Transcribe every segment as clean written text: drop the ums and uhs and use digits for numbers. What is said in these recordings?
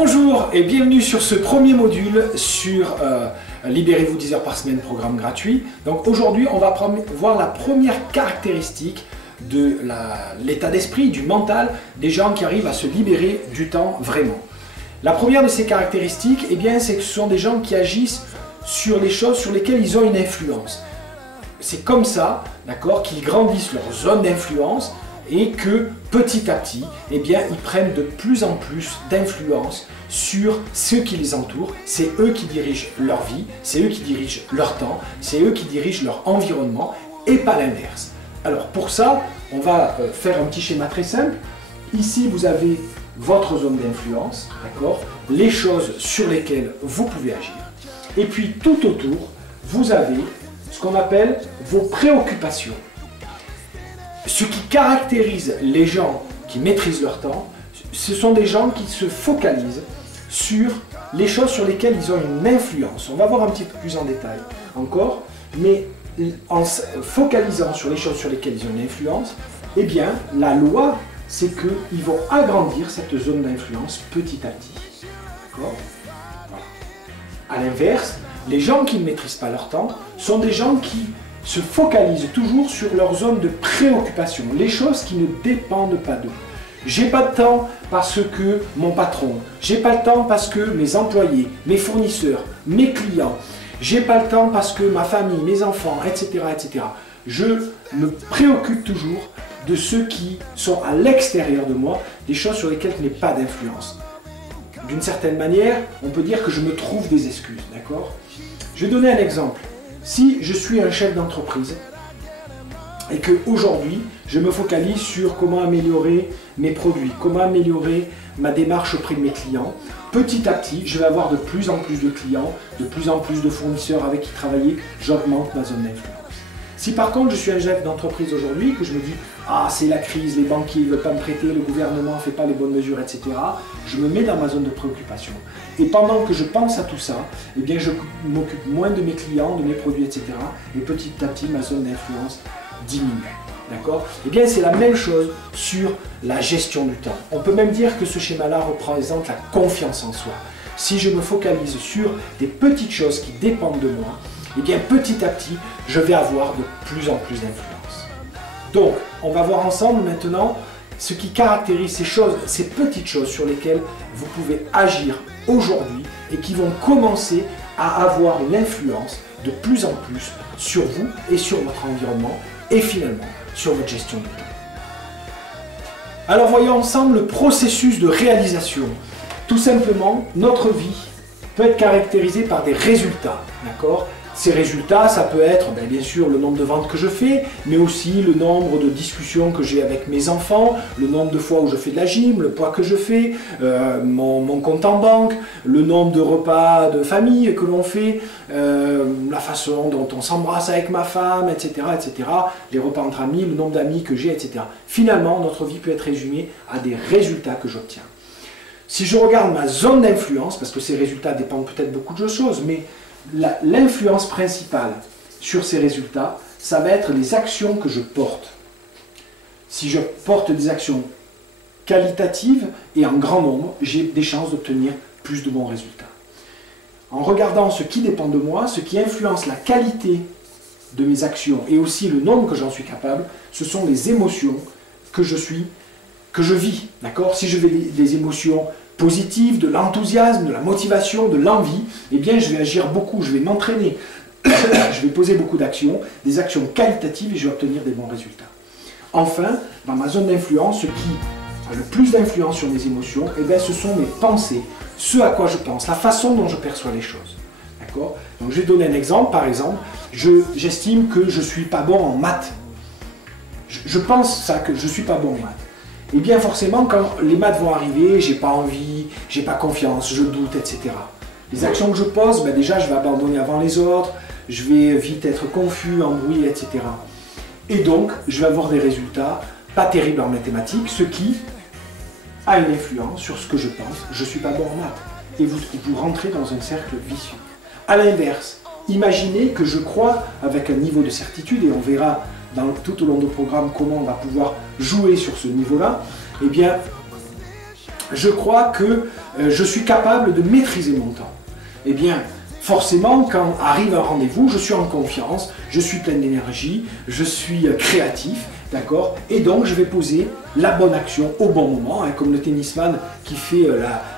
Bonjour et bienvenue sur ce premier module sur Libérez-vous 10 heures par semaine, programme gratuit. Donc aujourd'hui, on va voir la première caractéristique de l'état d'esprit, du mental des gens qui arrivent à se libérer du temps vraiment. La première de ces caractéristiques, eh bien, c'est que ce sont des gens qui agissent sur les choses sur lesquelles ils ont une influence. C'est comme ça, d'accord, qu'ils grandissent leur zone d'influence et que petit à petit, eh bien, ils prennent de plus en plus d'influence sur ceux qui les entourent. C'est eux qui dirigent leur vie, c'est eux qui dirigent leur temps, c'est eux qui dirigent leur environnement et pas l'inverse. Alors pour ça, on va faire un petit schéma très simple. Ici, vous avez votre zone d'influence, d'accord, les choses sur lesquelles vous pouvez agir. Et puis tout autour, vous avez ce qu'on appelle vos préoccupations. Ce qui caractérise les gens qui maîtrisent leur temps, ce sont des gens qui se focalisent sur les choses sur lesquelles ils ont une influence. On va voir un petit peu plus en détail encore, mais en focalisant sur les choses sur lesquelles ils ont une influence, eh bien, la loi, c'est qu'ils vont agrandir cette zone d'influence petit à petit. D'accord ? Voilà. À l'inverse, les gens qui ne maîtrisent pas leur temps sont des gens qui se focalisent toujours sur leur zone de préoccupation, les choses qui ne dépendent pas d'eux. J'ai pas de temps parce que mon patron, j'ai pas le temps parce que mes employés, mes fournisseurs, mes clients, j'ai pas le temps parce que ma famille, mes enfants, etc., etc. Je me préoccupe toujours de ceux qui sont à l'extérieur de moi, des choses sur lesquelles je n'ai pas d'influence. D'une certaine manière, on peut dire que je me trouve des excuses, d'accord ? Je vais donner un exemple. Si je suis un chef d'entreprise et qu'aujourd'hui, je me focalise sur comment améliorer mes produits, comment améliorer ma démarche auprès de mes clients, petit à petit, je vais avoir de plus en plus de clients, de plus en plus de fournisseurs avec qui travailler, j'augmente ma zone d'influence. Si par contre je suis un chef d'entreprise aujourd'hui, que je me dis « Ah, c'est la crise, les banquiers ne veulent pas me prêter, le gouvernement ne fait pas les bonnes mesures, etc. » Je me mets dans ma zone de préoccupation. Et pendant que je pense à tout ça, eh bien, je m'occupe moins de mes clients, de mes produits, etc. Et petit à petit, ma zone d'influence diminue. D'accord ? Eh bien, c'est la même chose sur la gestion du temps. On peut même dire que ce schéma-là représente la confiance en soi. Si je me focalise sur des petites choses qui dépendent de moi, eh bien, petit à petit, je vais avoir de plus en plus d'influence. Donc, on va voir ensemble maintenant ce qui caractérise ces choses, ces petites choses sur lesquelles vous pouvez agir aujourd'hui et qui vont commencer à avoir une influence de plus en plus sur vous et sur votre environnement et finalement sur votre gestion du temps. Alors voyons ensemble le processus de réalisation. Tout simplement, notre vie peut être caractérisée par des résultats, d'accord ? Ces résultats, ça peut être bien sûr le nombre de ventes que je fais, mais aussi le nombre de discussions que j'ai avec mes enfants, le nombre de fois où je fais de la gym, le poids que je fais, mon compte en banque, le nombre de repas de famille que l'on fait, la façon dont on s'embrasse avec ma femme, etc., etc., les repas entre amis, le nombre d'amis que j'ai, etc. Finalement, notre vie peut être résumée à des résultats que j'obtiens. Si je regarde ma zone d'influence, parce que ces résultats dépendent peut-être beaucoup de choses, mais l'influence principale sur ces résultats, ça va être les actions que je porte. Si je porte des actions qualitatives et en grand nombre, j'ai des chances d'obtenir plus de bons résultats. En regardant ce qui dépend de moi, ce qui influence la qualité de mes actions et aussi le nombre que j'en suis capable, ce sont les émotions que je vis. D'accord ? Si je vais des émotions positive, de l'enthousiasme, de la motivation, de l'envie, eh bien je vais agir beaucoup, je vais m'entraîner, je vais poser beaucoup d'actions, des actions qualitatives et je vais obtenir des bons résultats. Enfin, dans ma zone d'influence, ce qui a le plus d'influence sur mes émotions, eh bien, ce sont mes pensées, ce à quoi je pense, la façon dont je perçois les choses. D'accord ? Donc je vais donner un exemple, par exemple, j'estime que je ne suis pas bon en maths. Je pense ça, que je ne suis pas bon en maths. Et bien forcément, quand les maths vont arriver, j'ai pas envie, j'ai pas confiance, je doute, etc. Les actions que je pose, déjà je vais abandonner avant les autres, je vais vite être confus, embrouillé, etc. Et donc, je vais avoir des résultats pas terribles en mathématiques, ce qui a une influence sur ce que je pense. Je suis pas bon en maths. Et vous rentrez dans un cercle vicieux. À l'inverse, imaginez que je crois avec un niveau de certitude, et on verra tout au long du programme comment on va pouvoir jouer sur ce niveau-là, eh bien, je crois que je suis capable de maîtriser mon temps? Eh bien, forcément, quand arrive un rendez-vous, je suis en confiance, je suis plein d'énergie, je suis créatif, d'accord? Et donc, je vais poser la bonne action au bon moment, hein, comme le tennisman qui fait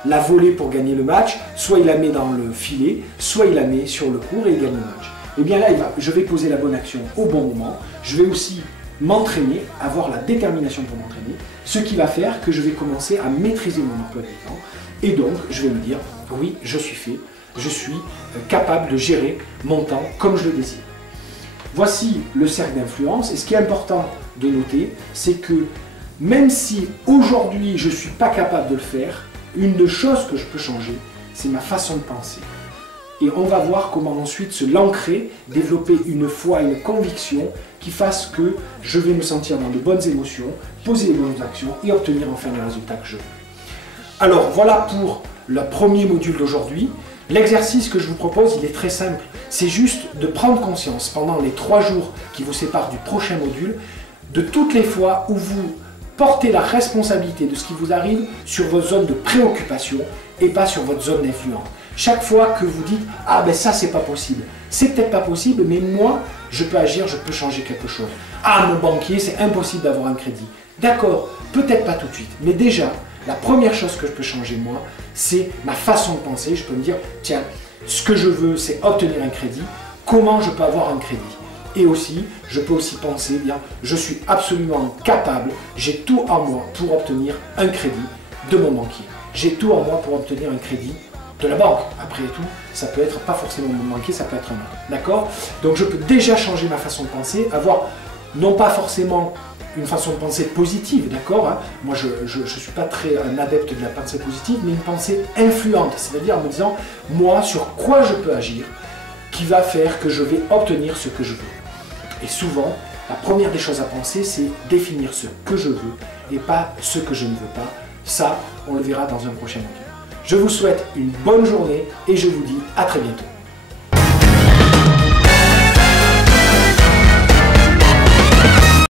la volée pour gagner le match, soit il la met dans le filet, soit il la met sur le court et il gagne le match. Eh bien là, je vais poser la bonne action au bon moment, je vais aussi m'entraîner, avoir la détermination pour m'entraîner, ce qui va faire que je vais commencer à maîtriser mon emploi du temps, et donc, je vais me dire, oui, je suis fait, je suis capable de gérer mon temps comme je le désire. Voici le cercle d'influence, et ce qui est important de noter, c'est que même si aujourd'hui je ne suis pas capable de le faire, une des choses que je peux changer, c'est ma façon de penser. Et on va voir comment ensuite se l'ancrer, développer une foi, une conviction qui fasse que je vais me sentir dans de bonnes émotions, poser les bonnes actions et obtenir enfin les résultats que je veux. Alors voilà pour le premier module d'aujourd'hui. L'exercice que je vous propose, il est très simple. C'est juste de prendre conscience pendant les 3 jours qui vous séparent du prochain module, de toutes les fois où vous portez la responsabilité de ce qui vous arrive sur votre zone de préoccupation et pas sur votre zone d'influence. Chaque fois que vous dites « Ah ben ça c'est pas possible », c'est peut-être pas possible, mais moi je peux agir, je peux changer quelque chose. « Ah mon banquier, c'est impossible d'avoir un crédit ». D'accord, peut-être pas tout de suite, mais déjà, la première chose que je peux changer moi, c'est ma façon de penser. Je peux me dire, tiens, ce que je veux, c'est obtenir un crédit. Comment je peux avoir un crédit? Et aussi, je peux aussi penser, bien, je suis absolument capable, j'ai tout en moi pour obtenir un crédit de mon banquier. J'ai tout en moi pour obtenir un crédit de la banque. Après tout, ça peut être pas forcément mon banquier, ça peut être un autre. D'accord? Donc je peux déjà changer ma façon de penser, avoir non pas forcément une façon de penser positive, d'accord, hein. Moi, je ne suis pas très un adepte de la pensée positive, mais une pensée influente, c'est-à-dire en me disant, moi, sur quoi je peux agir, qui va faire que je vais obtenir ce que je veux. Et souvent, la première des choses à penser, c'est définir ce que je veux et pas ce que je ne veux pas. Ça, on le verra dans un prochain module. Je vous souhaite une bonne journée et je vous dis à très bientôt.